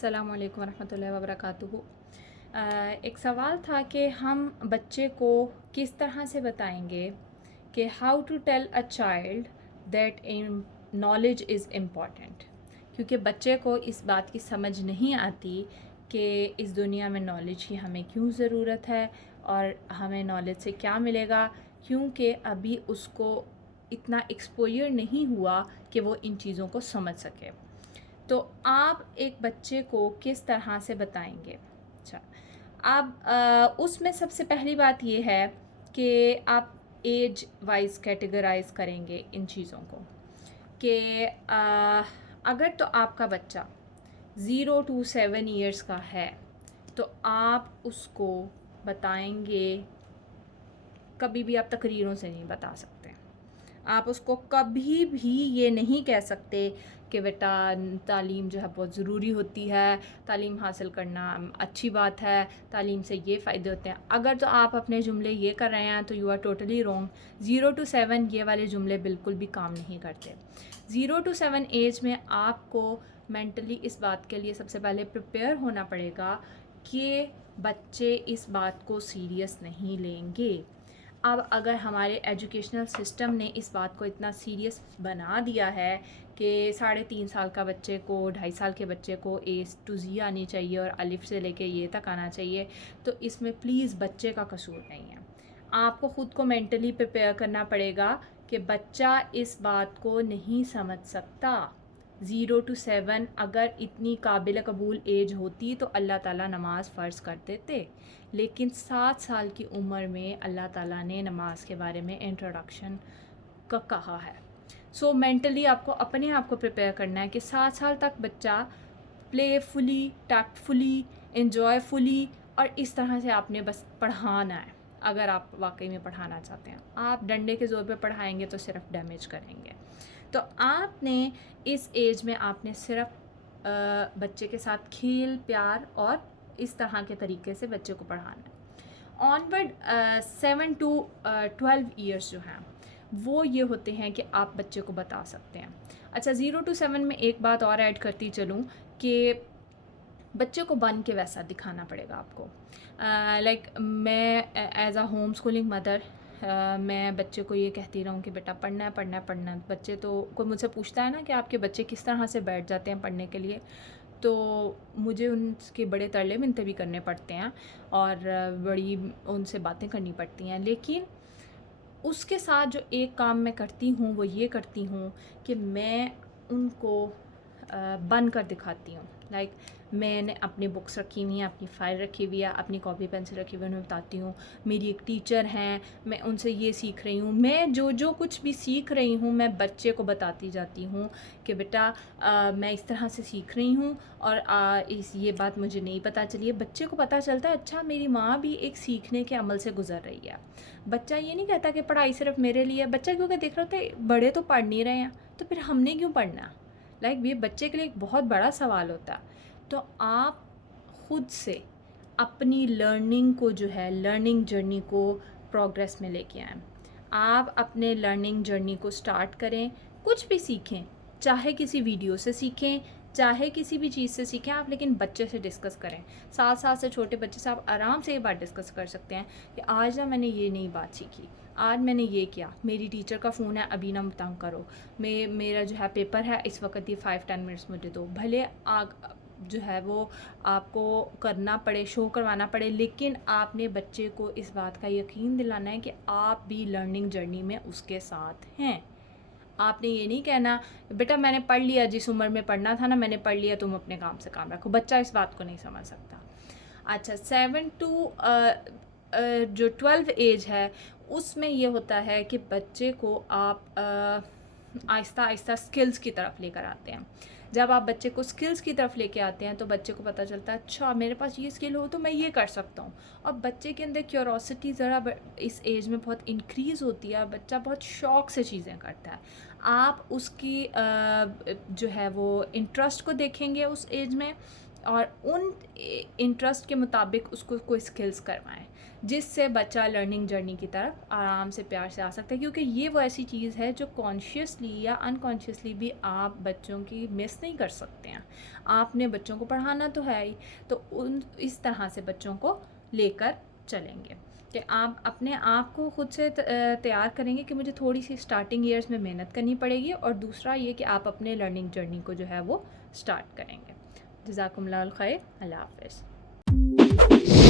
अस्सलामु अलैकुम वरहमतुल्लाहि वबरकातुहू। एक सवाल था कि हम बच्चे को किस तरह से बताएंगे कि how to tell a child that in knowledge is important, क्योंकि बच्चे को इस बात की समझ नहीं आती कि इस दुनिया में नॉलेज की हमें क्यों ज़रूरत है और हमें नॉलेज से क्या मिलेगा, क्योंकि अभी उसको इतना एक्सपोजर नहीं हुआ कि वो इन चीज़ों को समझ सके। तो आप एक बच्चे को किस तरह से बताएंगे? अच्छा, आप उसमें सबसे पहली बात ये है कि आप एज वाइज कैटेगराइज करेंगे इन चीज़ों को कि अगर तो आपका बच्चा 0 to 7 years का है तो आप उसको बताएंगे, कभी भी आप तकरीरों से नहीं बता सकते। आप उसको कभी भी ये नहीं कह सकते कि बेटा तालीम जो है बहुत ज़रूरी होती है, तालीम हासिल करना अच्छी बात है, तालीम से ये फ़ायदे होते हैं। अगर तो आप अपने जुमले ये कर रहे हैं तो you are totally wrong. 0 to 7 ये वाले जुमले बिल्कुल भी काम नहीं करते। 0 to 7 एज में आपको मेंटली इस बात के लिए सबसे पहले प्रिपेयर होना पड़ेगा कि बच्चे इस बात को सीरियस नहीं लेंगे। अब अगर हमारे एजुकेशनल सिस्टम ने इस बात को इतना सीरियस बना दिया है कि 3.5 साल का बच्चे को 2.5 साल के बच्चे को A to Z आनी चाहिए और अलिफ से लेके ये तक आना चाहिए, तो इसमें प्लीज़ बच्चे का कसूर नहीं है। आपको ख़ुद को मेंटली प्रिपेयर करना पड़ेगा कि बच्चा इस बात को नहीं समझ सकता। 0 to 7 अगर इतनी काबिल कबूल एज होती तो अल्लाह ताला नमाज़ फ़र्ज़ कर देते, लेकिन 7 साल की उम्र में अल्लाह ताला ने नमाज के बारे में इंट्रोडक्शन का कहा है। सो मेंटली आपको अपने आप को प्रिपेयर करना है कि 7 साल तक बच्चा प्लेफुली, टैक्टफुली, एन्जॉयफुली और इस तरह से आपने बस पढ़ाना है। अगर आप वाकई में पढ़ाना चाहते हैं, आप डंडे के ज़ोर पे पढ़ाएंगे तो सिर्फ डैमेज करेंगे। तो आपने इस एज में आपने सिर्फ बच्चे के साथ खेल, प्यार और इस तरह के तरीके से बच्चे को पढ़ाना है। ऑनवर्ड 7 to 12 years जो हैं वो ये होते हैं कि आप बच्चे को बता सकते हैं। अच्छा, 0 to 7 में एक बात और ऐड करती चलूँ कि बच्चे को बन के वैसा दिखाना पड़ेगा आपको। लाइक मैं as a home schooling mother मैं बच्चे को ये कहती रहूँ कि बेटा पढ़ना है, पढ़ना है, पढ़ना है। बच्चे तो कोई मुझसे पूछता है ना कि आपके बच्चे किस तरह से बैठ जाते हैं पढ़ने के लिए, तो मुझे उनके बड़े तरले मिन्नतें भी करने पड़ते हैं और बड़ी उनसे बातें करनी पड़ती हैं। लेकिन उसके साथ जो एक काम मैं करती हूँ वो ये करती हूँ कि मैं उनको बन कर दिखाती हूँ। लाइक मैंने अपनी बुक्स रखी हुई हैं, अपनी फ़ाइल रखी हुई है, अपनी कॉपी पेंसिल रखी हुई है, उन्हें बताती हूँ मेरी एक टीचर हैं, मैं उनसे ये सीख रही हूँ। मैं जो जो कुछ भी सीख रही हूँ मैं बच्चे को बताती जाती हूँ कि बेटा मैं इस तरह से सीख रही हूँ और इस ये बात मुझे नहीं पता चली है। बच्चे को पता चलता है अच्छा मेरी माँ भी एक सीखने के अमल से गुज़र रही है। बच्चा ये नहीं कहता कि पढ़ाई सिर्फ मेरे लिए है। बच्चा क्योंकि देख रहा होता है बड़े तो पढ़ नहीं रहे हैं तो फिर हमने क्यों पढ़ना। लाइक ये बच्चे के लिए एक बहुत बड़ा सवाल होता है। तो आप ख़ुद से अपनी लर्निंग को जो है लर्निंग जर्नी को प्रोग्रेस में लेके आएँ। आप अपने लर्निंग जर्नी को स्टार्ट करें, कुछ भी सीखें, चाहे किसी वीडियो से सीखें, चाहे किसी भी चीज़ से सीखें आप, लेकिन बच्चे से डिस्कस करें। 7 साल से छोटे बच्चे से आप आराम से ये बात डिस्कस कर सकते हैं कि आज ना मैंने ये नई बात सीखी, आज मैंने ये किया, मेरी टीचर का फ़ोन है अभी ना तंग करो, मेरा जो है पेपर है इस वक्त ये 5-10 मिनट्स मुझे दो। भले जो है वो आपको करना पड़े, शो करवाना पड़े, लेकिन आपने बच्चे को इस बात का यकीन दिलाना है कि आप भी लर्निंग जर्नी में उसके साथ हैं। आपने ये नहीं कहना बेटा मैंने पढ़ लिया, जिस उम्र में पढ़ना था ना मैंने पढ़ लिया, तुम अपने काम से काम रखो। बच्चा इस बात को नहीं समझ सकता। अच्छा, 7 to जो 12 एज है उसमें ये होता है कि बच्चे को आप आहिस्ता आहिस्ता स्किल्स की तरफ लेकर आते हैं। जब आप बच्चे को स्किल्स की तरफ लेके आते हैं तो बच्चे को पता चलता है अच्छा मेरे पास ये स्किल हो तो मैं ये कर सकता हूँ। और बच्चे के अंदर क्यूरोसिटी ज़रा इस एज में बहुत इंक्रीज़ होती है, बच्चा बहुत शौक़ से चीज़ें करता है। आप उसकी जो है वो इंटरेस्ट को देखेंगे उस एज में और उन इंटरेस्ट के मुताबिक उसको कोई स्किल्स करवाएं। जिससे बच्चा लर्निंग जर्नी की तरफ आराम से प्यार से आ सकता है, क्योंकि ये वो ऐसी चीज़ है जो कॉन्शियसली या अनकॉन्शियसली भी आप बच्चों की मिस नहीं कर सकते हैं। आपने बच्चों को पढ़ाना तो है ही, तो उन इस तरह से बच्चों को लेकर चलेंगे कि आप अपने आप को खुद से तैयार करेंगे कि मुझे थोड़ी सी स्टार्टिंग ईयर्स में मेहनत करनी पड़ेगी, और दूसरा ये कि आप अपने लर्निंग जर्नी को जो है वो स्टार्ट करेंगे। जज़ाकुमुल्लाह खैर, अल्लाह हाफ़िज़।